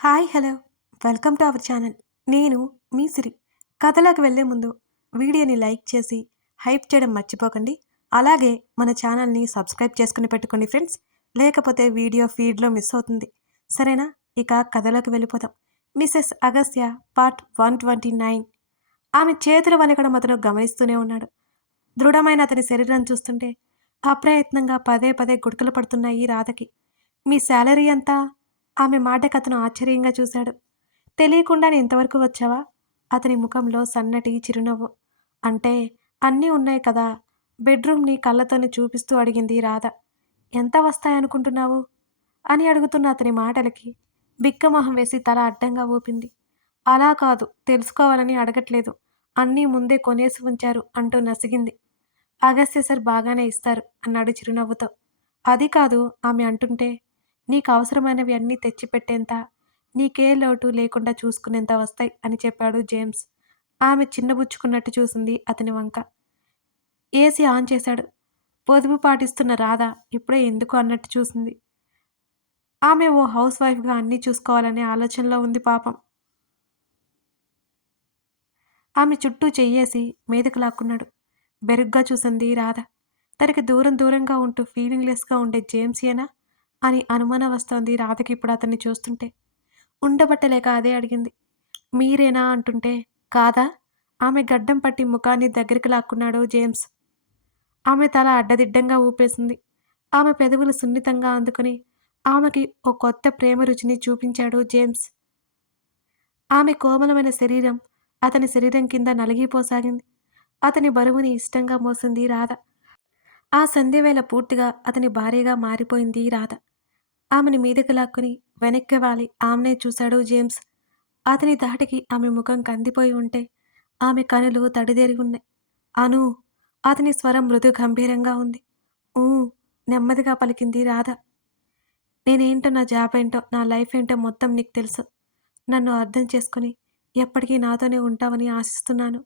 Hi hello welcome to our channel. నేను మీ సిరి. కథలోకి వెళ్ళే ముందు వీడియోని లైక్ చేసి హైప్ చేయడం మర్చిపోకండి. అలాగే మన ఛానల్ని సబ్స్క్రైబ్ చేసుకుని పెట్టుకోండి ఫ్రెండ్స్. లేకపోతే వీడియో ఫీడ్లో మిస్ అవుతుంది. సరేనా? ఇక కథలోకి వెళ్ళిపోదాం. Mrs Agastya part 129. ఆమె చేతులు వణకడం అతను గమనిస్తూనే ఉన్నాడు. దృఢమైన అతని శరీరం చూస్తుంటే అప్రయత్నంగా పదే పదే గుడకలు పడుతున్నాయి రాధకి. మీ శాలరీ ఎంత? ఆమె మాటకు అతను ఆశ్చర్యంగా చూశాడు. తెలియకుండానే ఇంతవరకు వచ్చావా? అతని ముఖంలో సన్నటి చిరునవ్వు. అంటే అన్నీ ఉన్నాయి కదా. బెడ్రూమ్ని కళ్ళతోనే చూపిస్తూ అడిగింది రాధ. ఎంత వస్తాయనుకుంటున్నావు అని అడుగుతున్న అతని మాటలకి బిక్కమొహం వేసి తల అడ్డంగా ఊపింది. అలా కాదు, తెలుసుకోవాలని అడగట్లేదు. అన్నీ ముందే కొనేసి ఉంచారు అంటూ నసిగింది. అగస్త్య సార్ బాగానే ఇస్తారు అన్నాడు చిరునవ్వుతో. అది కాదు ఆమె అంటుంటే, నీకు అవసరమైనవి అన్నీ తెచ్చిపెట్టేంత, నీకే లోటు లేకుండా చూసుకునేంత వస్తాయి అని చెప్పాడు జేమ్స్. ఆమె చిన్నబుచ్చుకున్నట్టు చూసింది అతని వంక. ఏసీ ఆన్ చేశాడు. పొదుపు పాటిస్తున్న రాధ ఇప్పుడే ఎందుకు అన్నట్టు చూసింది. ఆమె ఓ హౌస్ వైఫ్గా అన్నీ చూసుకోవాలనే ఆలోచనలో ఉంది పాపం. ఆమె చుట్టూ చెయ్యేసి మీదకు లాక్కున్నాడు. బెరుగ్గా చూసింది రాధ. తనకి దూరం దూరంగా ఉంటూ ఫీలింగ్లెస్గా ఉండే జేమ్సేనా అని అనుమానం వస్తోంది రాధకి ఇప్పుడు అతన్ని చూస్తుంటే. ఉండబట్టలేక అదే అడిగింది. మీరేనా అంటుంటే, కాదా? ఆమె గడ్డం పట్టి ముఖాన్ని దగ్గరికి లాక్కున్నాడు జేమ్స్. ఆమె తల అడ్డదిడ్డంగా ఊపేసింది. ఆమె పెదవులు సున్నితంగా అందుకుని ఆమెకి ఓ కొత్త ప్రేమ రుచిని చూపించాడు జేమ్స్. ఆమె కోమలమైన శరీరం అతని శరీరం కింద నలిగిపోసాగింది. అతని బరువుని ఇష్టంగా మోసింది రాధ. ఆ సంధ్యవేళ పూర్తిగా అతని భార్యగా మారిపోయింది రాధ. ఆమెని మీదకి లాక్కుని వెనక్కి వాలి ఆమెనే చూశాడు జేమ్స్. అతని ధాటికి ఆమె ముఖం కందిపోయి ఉంటే ఆమె కనులు తడిదేరి ఉన్నాయి. అను, అతని స్వరం మృదు గంభీరంగా ఉంది. ఊ, నెమ్మదిగా పలికింది రాధ. నేనేంటో, నా జాబ్ ఏంటో, నా లైఫ్ ఏంటో మొత్తం నీకు తెలుసు. నన్ను అర్థం చేసుకుని ఎప్పటికీ నాతోనే ఉంటావని ఆశిస్తున్నాను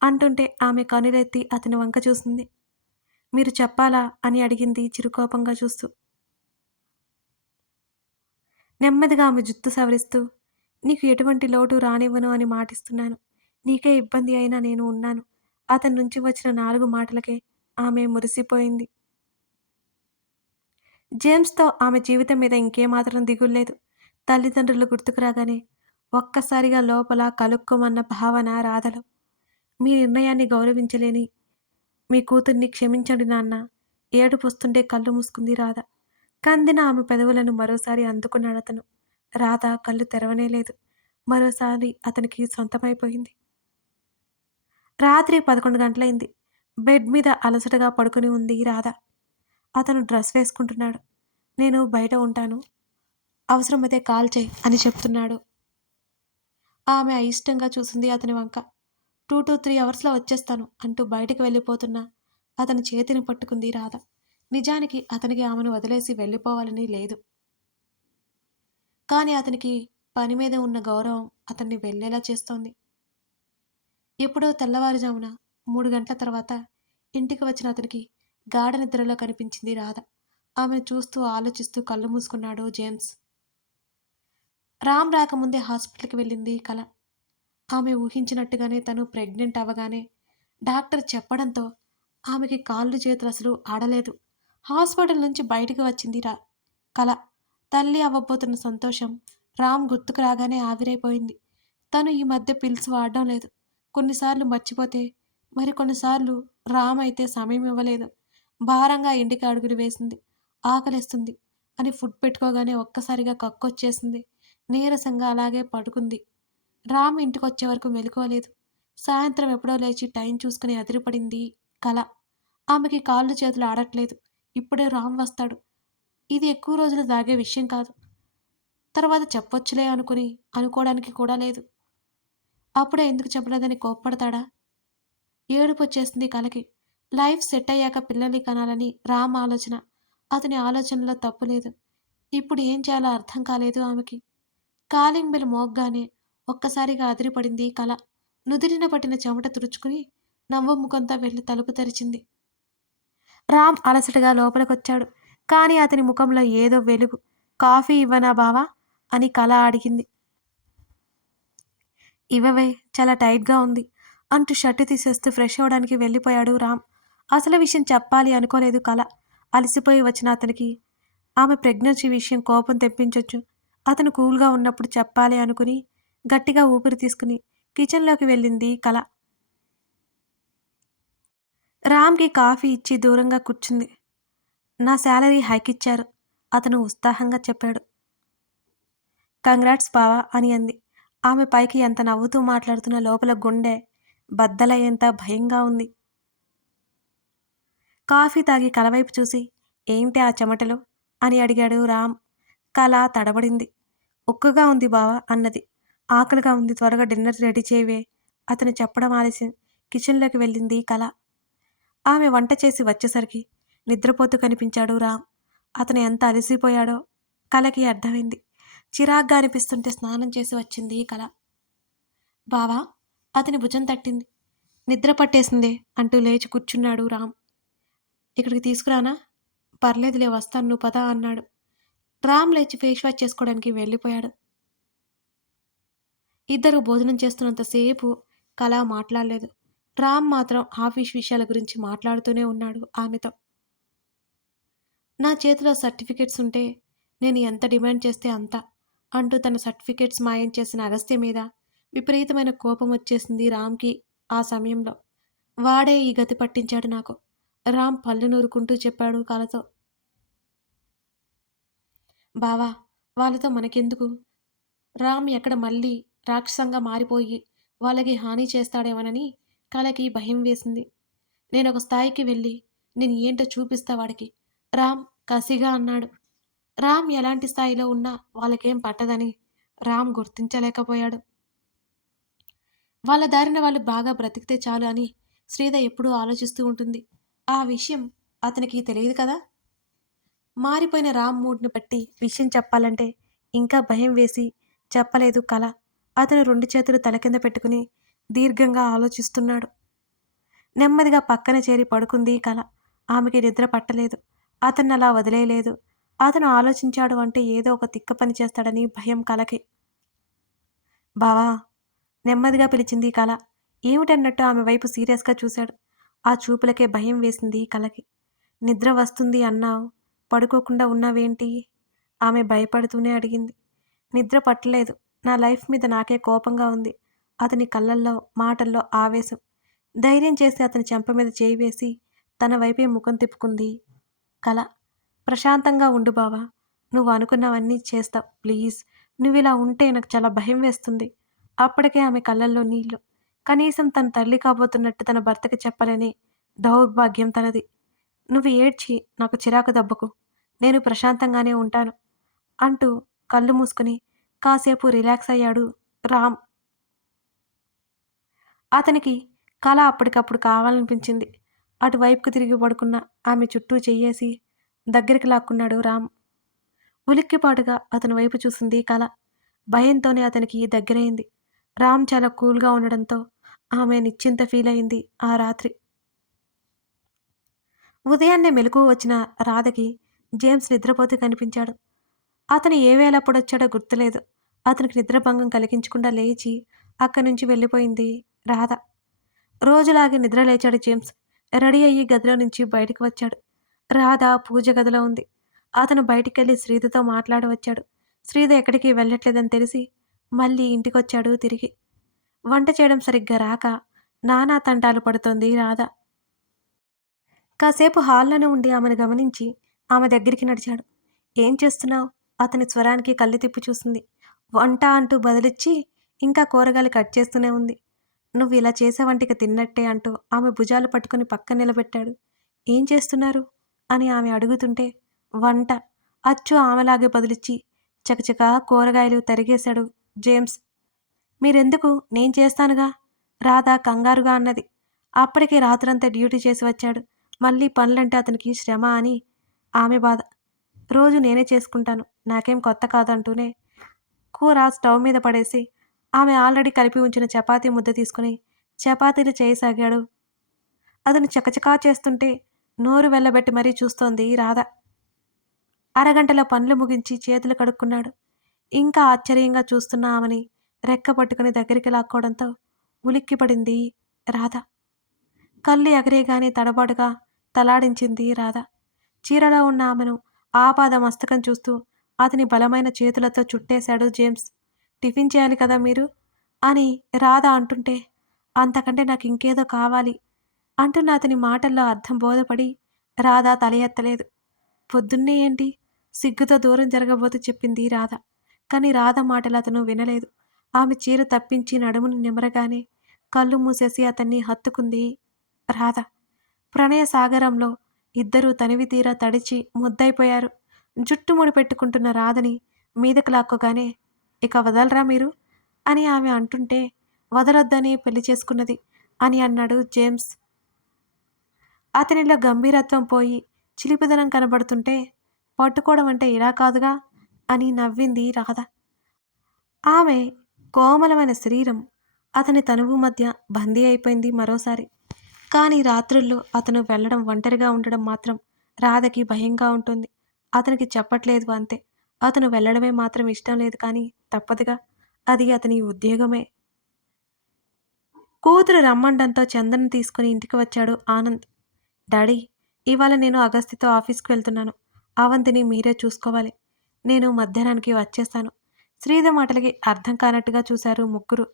అంటుంటే ఆమె కనులెత్తి అతని వంక చూసింది. మీరు చెప్పాలా అని అడిగింది చిరుకోపంగా చూస్తూ. నెమ్మదిగా ఆమె జుత్తు సవరిస్తూ, నీకు ఎటువంటి లోటు రానివ్వను అని మాటిస్తున్నాను. నీకే ఇబ్బంది అయినా నేను ఉన్నాను. అతని నుంచి వచ్చిన 4 మాటలకే ఆమె మురిసిపోయింది. జేమ్స్‌తో ఆమె జీవితం మీద ఇంకేమాత్రం దిగుల్లేదు. తల్లిదండ్రులు గుర్తుకు రాగానే ఒక్కసారిగా లోపల కలుక్కుమన్న భావన రాధలో. మీ నిర్ణయాన్ని గౌరవించలేని మీ కూతుర్ని క్షమించండి నాన్న. ఏడుపొస్తుంటే కళ్ళు మూసుకుంది రాధ. కందిన ఆమె పెదవులను మరోసారి అందుకున్నాడతను. రాధ కళ్ళు తెరవనే లేదు. మరోసారి అతనికి సొంతమైపోయింది. రాత్రి 11 గంటలైంది. బెడ్ మీద అలసటగా పడుకుని ఉంది రాధ. అతను డ్రెస్ వేసుకుంటున్నాడు. నేను బయట ఉంటాను. అవసరమైతే కాల్ చేయి అని చెప్తున్నాడు. ఆమె అయిష్టంగా చూసింది అతని వంక. 2-3 అవర్స్‌లో వచ్చేస్తాను అంటూ బయటికి వెళ్ళిపోతున్నా అతని చేతిని పట్టుకుంది రాధ. నిజానికి అతనికి ఆమెను వదిలేసి వెళ్ళిపోవాలని లేదు. కానీ అతనికి పని మీద ఉన్న గౌరవం అతన్ని వెళ్ళేలా చేస్తోంది. ఎప్పుడో తెల్లవారుజామున 3 గంటల తర్వాత ఇంటికి వచ్చిన అతనికి గాఢ నిద్రలో కనిపించింది రాధ. ఆమెను చూస్తూ ఆలోచిస్తూ కళ్ళు మూసుకున్నాడు జేమ్స్. రామ్ రాకముందే హాస్పిటల్‌కి వెళ్ళింది కళ. ఆమె ఊహించినట్టుగానే తను ప్రెగ్నెంట్ అవ్వగానే డాక్టర్ చెప్పడంతో ఆమెకి కాళ్ళు చేతులు అసలు ఆడలేదు. హాస్పిటల్ నుంచి బయటికి వచ్చింది కళ. తల్లి అవ్వబోతున్న సంతోషం రామ్ గుర్తుకు రాగానే ఆవిరైపోయింది. తను ఈ మధ్య పిల్స్ వాడడం లేదు. కొన్నిసార్లు మర్చిపోతే, మరికొన్నిసార్లు రామ్ అయితే సమయం ఇవ్వలేదు. భారంగా ఇంటికి అడుగులు వేసింది. ఆకలేస్తుంది అని ఫుడ్ పెట్టుకోగానే ఒక్కసారిగా కక్కొచ్చేసింది. నీరసంగా అలాగే పడుకుంది. రామ్ ఇంటికొచ్చే వరకు మెలుకోలేదు. సాయంత్రం ఎప్పుడో లేచి టైం చూసుకుని అదిరిపడింది కళ. ఆమెకి కాళ్ళు చేతులు ఆడట్లేదు. ఇప్పుడే రామ్ వస్తాడు. ఇది ఎక్కువ రోజులు దాగే విషయం కాదు. తర్వాత చెప్పొచ్చులే అనుకోవడానికి కూడా లేదు. అప్పుడే ఎందుకు చెప్పలేదని కోప్పడతాడా? ఏడుపొచ్చేసింది కళకి. లైఫ్ సెట్ అయ్యాక పిల్లల్ని కనాలని రామ్ ఆలోచన. అతని ఆలోచనలో తప్పు లేదు. ఇప్పుడు ఏం చేయాలో అర్థం కాలేదు ఆమెకి. కాలింగ్ బెల్ మోగ్గానే ఒక్కసారిగా అదిరిపడింది కళ. నుదిరిన పట్టిన చెమట తుడుచుకుని నవ్వు ముఖంతో వెళ్ళి తలుపు తెరిచింది. రామ్ అలసటగా లోపలికొచ్చాడు. కానీ అతని ముఖంలో ఏదో వెలుగు. కాఫీ ఇవ్వనా బావా అని కళ అడిగింది. ఇవ్వవే, చాలా టైట్‌గా ఉంది అంటూ షర్ట్ తీసేస్తూ ఫ్రెష్ అవ్వడానికి వెళ్ళిపోయాడు రామ్. అసలు విషయం చెప్పాలి అనుకోలేదు కల. అలసిపోయి వచ్చిన అతనికి ఆమె ప్రెగ్నెన్సీ విషయం కోపం తెప్పించొచ్చు. అతను కూల్‌గా ఉన్నప్పుడు చెప్పాలి అనుకుని గట్టిగా ఊపిరి తీసుకుని కిచెన్‌లోకి వెళ్ళింది కల. రామ్‌కి కాఫీ ఇచ్చి దూరంగా కూర్చుంది. నా శాలరీ హైక్ ఇచ్చారు అతను ఉత్సాహంగా చెప్పాడు. కంగ్రాట్స్ బావా అని అంది. ఆమె పైకి ఎంత నవ్వుతూ మాట్లాడుతున్న లోపల గుండె బద్దలయ్యేంత భయంగా ఉంది. కాఫీ తాగి కలవైపు చూసి ఏంటి ఆ చెమటలు అని అడిగాడు రామ్. కల తడబడింది. ఉక్కగా ఉంది బావా అన్నది. ఆకలిగా ఉంది, త్వరగా డిన్నర్ రెడీ చేయవే. అతను చెప్పడం ఆలస్యం. కిచెన్లోకి వెళ్ళింది కల. ఆమె వంట చేసి వచ్చేసరికి నిద్రపోతూ కనిపించాడు రామ్. అతను ఎంత అలసిపోయాడో కలకి అర్థమైంది. చిరాగ్గా అనిపిస్తుంటే స్నానం చేసి వచ్చింది కల. బావా, అతని భుజం తట్టింది. నిద్ర పట్టేసిందే అంటూ లేచి కూర్చున్నాడు రామ్. ఇక్కడికి తీసుకురానా? పర్లేదులే, వస్తాను, నువ్వు పద అన్నాడు. రామ్ లేచి ఫేస్ వాష్ చేసుకోవడానికి వెళ్ళిపోయాడు. ఇద్దరు భోజనం చేస్తున్నంతసేపు కళ మాట్లాడలేదు. రామ్ మాత్రం ఆఫీస్ విషయాల గురించి మాట్లాడుతూనే ఉన్నాడు ఆమెతో. నా చేతిలో సర్టిఫికెట్స్ ఉంటే నేను ఎంత డిమాండ్ చేస్తే అంత అంటూ తన సర్టిఫికెట్స్ మాయం చేసిన అగస్త్య మీద విపరీతమైన కోపం వచ్చేసింది రామ్కి. ఆ సమయంలో వాడే ఈ గతి పట్టించాడు నాకు. రామ్ పళ్ళు నూరుకుంటూ చెప్పాడు కళతో. బావా, వాళ్ళతో మనకెందుకు? రామ్ ఎక్కడ మళ్ళీ రాక్షసంగా మారిపోయి వాళ్ళకి హాని చేస్తాడేమోనని కళకి భయం వేసింది. నేనొక స్థాయికి వెళ్ళి నేను ఏంటో చూపిస్తా వాడికి, రామ్ కసిగా అన్నాడు. రామ్ ఎలాంటి స్థాయిలో ఉన్నా వాళ్ళకేం పట్టదని రామ్ గుర్తించలేకపోయాడు. వాళ్ళ దారిన వాళ్ళు బాగా బ్రతికితే చాలు అని శ్రీధ ఎప్పుడూ ఆలోచిస్తూ ఉంటుంది. ఆ విషయం అతనికి తెలియదు కదా. మారిపోయిన రామ్ మూడ్‌ని బట్టి విషయం చెప్పాలంటే ఇంకా భయం వేసి చెప్పలేదు కల. అతను 2 చేతులు తల కింద పెట్టుకుని దీర్ఘంగా ఆలోచిస్తున్నాడు. నెమ్మదిగా పక్కన చేరి పడుకుంది కల. ఆమెకి నిద్ర పట్టలేదు. అతన్నలా వదిలేయలేదు. అతను ఆలోచించాడు అంటే ఏదో ఒక తిక్క పని చేస్తాడని భయం కలకి. బావా, నెమ్మదిగా పిలిచింది కల. ఏమిటన్నట్టు ఆమె వైపు సీరియస్‌గా చూశాడు. ఆ చూపులకే భయం వేసింది కలకి. నిద్ర వస్తుంది అన్నావు, పడుకోకుండా ఉన్నావేంటి? ఆమె భయపడుతూనే అడిగింది. నిద్ర పట్టలేదు. నా లైఫ్ మీద నాకే కోపంగా ఉంది. అతని కళ్ళల్లో, మాటల్లో ఆవేశం. ధైర్యం చేసి అతని చెంప మీద చేయి వేసి తన వైపే ముఖం తిప్పుకుంది కల. ప్రశాంతంగా ఉండు బావా. నువ్వు అనుకున్నవన్నీ చేస్తావు. ప్లీజ్, నువ్విలా ఉంటే నాకు చాలా భయం వేస్తుంది. అప్పటికే ఆమె కళ్ళల్లో నీళ్లు. కనీసం తన తల్లి కాబోతున్నట్టు తన భర్తకి చెప్పలేని దౌర్భాగ్యం తనది. నువ్వు ఏడ్చి నాకు చిరాకు దెబ్బకు. నేను ప్రశాంతంగానే ఉంటాను అంటూ కళ్ళు మూసుకుని కాసేపు రిలాక్స్ అయ్యాడు రామ్. అతనికి కళ అప్పటికప్పుడు కావాలనిపించింది. అటువైపుకు తిరిగి పడుకున్న ఆమె చుట్టూ చెయ్యేసి దగ్గరికి లాక్కున్నాడు రామ్. ఉలిక్కిపాటుగా అతని వైపు చూసింది కళ. భయంతోనే అతనికి దగ్గరైంది. రామ్ చాలా కూల్గా ఉండడంతో ఆమె నిశ్చింత ఫీల్ అయింది ఆ రాత్రి. ఉదయాన్నే మెలకువ వచ్చిన రాధకి జేమ్స్ నిద్రపోతూ కనిపించాడు. అతను ఏ వేళప్పుడొచ్చాడో గుర్తులేదు. అతనికి నిద్రభంగం కలిగించకుండా లేచి అక్కడి నుంచి వెళ్ళిపోయింది రాధ. రోజులాగే నిద్ర లేచాడు జేమ్స్. రెడీ అయ్యి గదిలో నుంచి బయటకు వచ్చాడు. రాధ పూజ గదిలో ఉంది. అతను బయటికెళ్ళి శ్రీధతో మాట్లాడి వచ్చాడు. శ్రీధ ఎక్కడికి వెళ్ళట్లేదని తెలిసి మళ్ళీ ఇంటికొచ్చాడు తిరిగి. వంట చేయడం సరిగ్గా రాక నానా తంటాలు పడుతోంది రాధ. కాసేపు హాల్లోనే ఉండి ఆమెను గమనించి ఆమె దగ్గరికి నడిచాడు. ఏం చేస్తున్నావు? అతని స్వరానికి కళ్ళు తిప్పి చూసింది. వంట అంటూ బదులిచ్చి ఇంకా కూరగాయలు కట్ చేస్తూనే ఉంది. నువ్వు ఇలా చేసావంటిక తిన్నట్టే అంటూ ఆమె భుజాలు పట్టుకుని పక్కన నిలబెట్టాడు. ఏం చేస్తున్నారు అని ఆమె అడుగుతుంటే వంట అచ్చు ఆమెలాగే బదులిచ్చి చకచకా కూరగాయలు తరిగేశాడు జేమ్స్. మీరెందుకు, నేను చేస్తానుగా, రాధ కంగారుగా అన్నది. అప్పటికే రాత్రంతా డ్యూటీ చేసి వచ్చాడు. మళ్ళీ పనులంటే అతనికి శ్రమ అని ఆమె బాధ. రోజు నేనే చేసుకుంటాను, నాకేం కొత్త కాదంటూనే కూర స్టవ్ మీద పడేసి ఆమె ఆల్రెడీ కలిపి ఉంచిన చపాతీ ముద్ద తీసుకుని చపాతీలు చేయసాగాడు. అతను చకచకా చేస్తుంటే నోరు వెళ్ళబెట్టి మరీ చూస్తోంది రాధ. అరగంటలో పనులు ముగించి చేతులు కడుక్కున్నాడు. ఇంకా ఆశ్చర్యంగా చూస్తున్న ఆమెని రెక్క పట్టుకుని దగ్గరికి లాక్కోవడంతో ఉలిక్కిపడింది రాధ. కళ్ళు ఎగరేగానే తడబాటుగా తలాడించింది రాధ. చీరలో ఉన్న ఆమెను ఆపాదమస్తకం చూస్తూ అతని బలమైన చేతులతో చుట్టేశాడు జేమ్స్. టిఫిన్ చేయాలి కదా మీరు అని రాధ అంటుంటే, అంతకంటే నాకు ఇంకేదో కావాలి అంటున్న అతని మాటల్లో అర్థం బోధపడి రాధ తల ఎత్తలేదు. పొద్దున్నే ఏంటి సిగ్గుతో దూరం జరగబోతూ చెప్పింది రాధ. కానీ రాధ మాటలు అతను వినలేదు. ఆమె చీర తప్పించి నడుమును నిమరగానే కళ్ళు మూసేసి అతన్ని హత్తుకుంది రాధ. ప్రణయ సాగరంలో ఇద్దరూ తనివి తీరా తడిచి ముద్దయిపోయారు. జుట్టు ముడి పెట్టుకుంటున్న రాధని మీదకు లాక్కోగానే, ఇక వదలరా మీరు అని ఆమె అంటుంటే, వదలొద్దని పెళ్లి చేసుకున్నది అని అన్నాడు జేమ్స్. అతనిలో గంభీరత్వం పోయి చిలిపిదనం కనబడుతుంటే, పట్టుకోవడం అంటే ఇలా కాదుగా అని నవ్వింది రాధ. ఆమె కోమలమైన శరీరం అతని తనువు మధ్య బందీ అయిపోయింది మరోసారి. కానీ రాత్రుల్లో అతను వెళ్ళడం, ఒంటరిగా ఉండడం మాత్రం రాధకి భయంగా ఉంటుంది. అతనికి చెప్పట్లేదు అంతే. అతను వెళ్ళడమే మాత్రం ఇష్టం లేదు, కానీ తప్పదుగా, అది అతని ఉద్యోగమే. కూతురు రమ్మండంతో చందన్ తీసుకుని ఇంటికి వచ్చాడు ఆనంద్. డాడీ, ఇవాళ నేను అగస్త్యతో ఆఫీస్కి వెళ్తున్నాను. అవంతిని మీరే చూసుకోవాలి. నేను మధ్యాహ్నానికి వచ్చేస్తాను. శ్రీధ మాటలకి అర్థం కానట్టుగా చూశారు ముగ్గురు.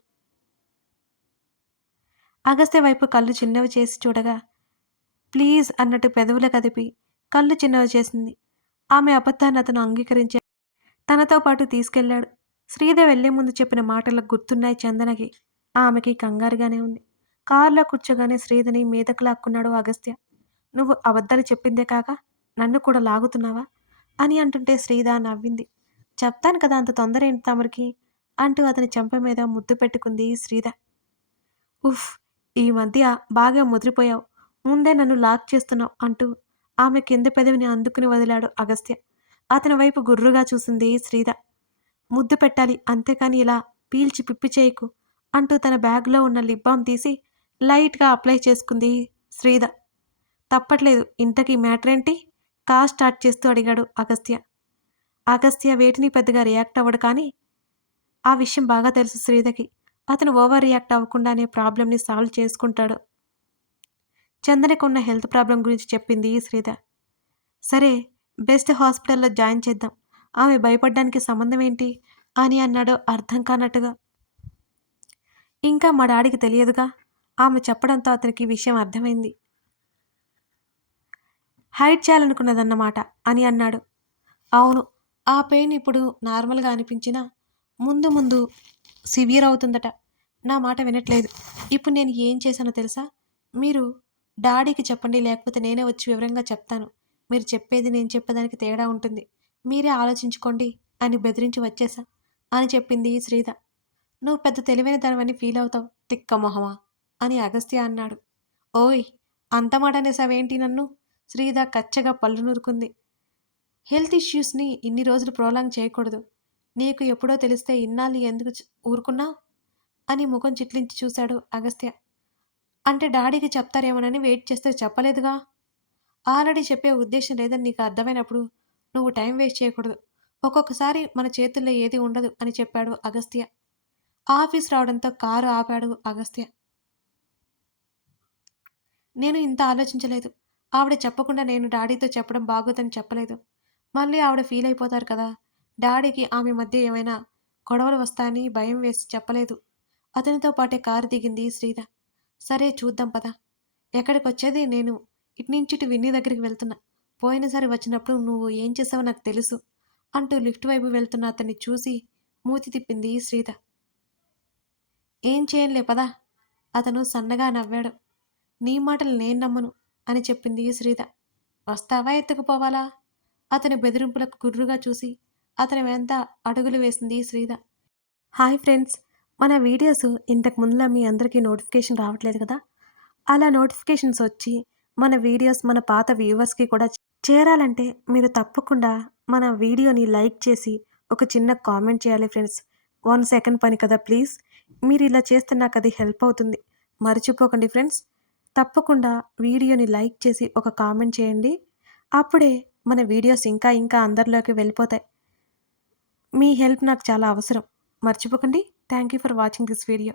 అగస్త్య వైపు కళ్ళు చిన్నవి చేసి చూడగా, ప్లీజ్ అన్నట్టు పెదవులు కదిపి కళ్ళు చిన్నవి చేసింది. ఆమె అబద్ధాన్ని అతను అంగీకరించి తనతో పాటు తీసుకెళ్లాడు. శ్రీధ వెళ్లే ముందు చెప్పిన మాటలకు గుర్తున్నాయి చందనకి. ఆమెకి కంగారుగానే ఉంది. కారులో కూర్చోగానే శ్రీధని మీదకు లాక్కున్నాడు అగస్త్య. నువ్వు అబద్ధాలు చెప్పిందే కాక నన్ను కూడా లాగుతున్నావా అని అంటుంటే శ్రీధ నవ్వింది. చెప్తాను కదా, అంత తొందర ఏంటి తమరికి అంటూ అతని చెంప మీద ముద్దు పెట్టుకుంది శ్రీధ. ఉఫ్, ఈ మధ్య బాగా ముదిరిపోయావు, ముందే నన్ను లాక్ చేస్తున్నావు అంటూ ఆమె కింద పెదవిని అందుకుని వదిలాడు అగస్త్య. అతని వైపు గుర్రుగా చూసింది శ్రీధ. ముద్దు పెట్టాలి, అంతేకాని ఇలా పీల్చి పిప్పి చేయకు అంటూ తన బ్యాగ్లో ఉన్న లిప్ బామ్ తీసి లైట్గా అప్లై చేసుకుంది శ్రీధ. తప్పట్లేదు, ఇంతకీ మ్యాటర్ ఏంటి? కార్ స్టార్ట్ చేస్తూ అడిగాడు అగస్త్య. అగస్త్య వేటిని పెద్దగా రియాక్ట్ అవ్వడు, కానీ ఆ విషయం బాగా తెలుసు శ్రీధకి. అతను ఓవర్ రియాక్ట్ అవ్వకుండానే ప్రాబ్లమ్ని సాల్వ్ చేసుకుంటాడు. చందనకు ఉన్న హెల్త్ ప్రాబ్లం గురించి చెప్పింది శ్రీధ. సరే, బెస్ట్ హాస్పిటల్లో జాయిన్ చేద్దాం. ఆమె భయపడ్డానికి సంబంధం ఏంటి అని అన్నాడు అర్థం కానట్టుగా. ఇంకా మా డాడీకి తెలియదుగా. ఆమె చెప్పడంతో అతనికి విషయం అర్థమైంది. హైడ్ చేయాలనుకున్నదన్నమాట అని అన్నాడు. అవును, ఆ పెయిన్ ఇప్పుడు నార్మల్గా అనిపించినా ముందు ముందు సివియర్ అవుతుందట. నా మాట వినట్లేదు. ఇప్పుడు నేను ఏం చేశానో తెలుసా? మీరు డాడీకి చెప్పండి, లేకపోతే నేనే వచ్చి వివరంగా చెప్తాను. మీరు చెప్పేది నేను చెప్పేదానికి తేడా ఉంటుంది. మీరే ఆలోచించుకోండి అని బెదిరించి వచ్చేసా అని చెప్పింది శ్రీధ. నువ్వు పెద్ద తెలివైన దానివని ఫీల్ అవుతావు, తిక్క మొహమా అని అగస్త్య అన్నాడు. ఓయ్, అంత మాట అనేసావేంటి నన్ను? శ్రీధ కచ్చగా పళ్ళు నూరుకుంది. హెల్త్ ఇష్యూస్ని ఇన్ని రోజులు ప్రోలాంగ్ చేయకూడదు. నీకు ఎప్పుడో తెలిస్తే ఇన్నాళ్ళు ఎందుకు ఊరుకున్నావు అని ముఖం చిట్లించి చూశాడు అగస్త్య. అంటే డాడీకి చెప్తారేమోనని వెయిట్ చేస్తే చెప్పలేదుగా. ఆల్రెడీ చెప్పే ఉద్దేశం లేదని నీకు అర్థమైనప్పుడు నువ్వు టైం వేస్ట్ చేయకూడదు. ఒక్కొక్కసారి మన చేతుల్లో ఏది ఉండదు అని చెప్పాడు అగస్త్య. ఆఫీస్ రావడంతో కారు ఆపాడు అగస్త్య. నేను ఇంత ఆలోచించలేదు. ఆవిడ చెప్పకుండా నేను డాడీతో చెప్పడం బాగోదని చెప్పలేదు. మళ్ళీ ఆవిడ ఫీల్ అయిపోతారు కదా. డాడీకి ఆమె మధ్య ఏమైనా గొడవలు వస్తాయని భయం వేసి చెప్పలేదు. అతనితో పాటే కారు దిగింది శ్రీధ. సరే చూద్దాం పద. ఎక్కడికొచ్చేది? నేను ఇట్నుంచిటు విన్నీ దగ్గరికి వెళ్తున్నా. పోయినసారి వచ్చినప్పుడు నువ్వు ఏం చేసావో నాకు తెలుసు అంటూ లిఫ్ట్ వైపు వెళ్తున్న అతన్ని చూసి మూతి తిప్పింది శ్రీధ. ఏం చేయనులే పదా. అతను సన్నగా నవ్వాడు. నీ మాటలు నేను నమ్మను అని చెప్పింది శ్రీధ. వస్తావా ఎత్తుకుపోవాలా? అతని బెదిరింపులకు గుర్రుగా చూసి అతని వెంట అడుగులు వేసింది శ్రీధ. హాయ్ ఫ్రెండ్స్, మన వీడియోస్ ఇంతకు ముందులా మీ అందరికీ నోటిఫికేషన్ రావట్లేదు కదా. అలా నోటిఫికేషన్స్ వచ్చి మన వీడియోస్ మన పాత వ్యూవర్స్కి కూడా చేరాలంటే మీరు తప్పకుండా మన వీడియోని లైక్ చేసి ఒక చిన్న కామెంట్ చేయాలి ఫ్రెండ్స్. 1 సెకండ్ పని కదా ప్లీజ్. మీరు ఇలా చేస్తే నాకు అది హెల్ప్ అవుతుంది. మర్చిపోకండి ఫ్రెండ్స్. తప్పకుండా వీడియోని లైక్ చేసి ఒక కామెంట్ చేయండి. అప్పుడే మన వీడియోస్ ఇంకా ఇంకా అందరిలోకి వెళ్ళిపోతాయి. మీ హెల్ప్ నాకు చాలా అవసరం. మర్చిపోకండి. Thank you for watching this video.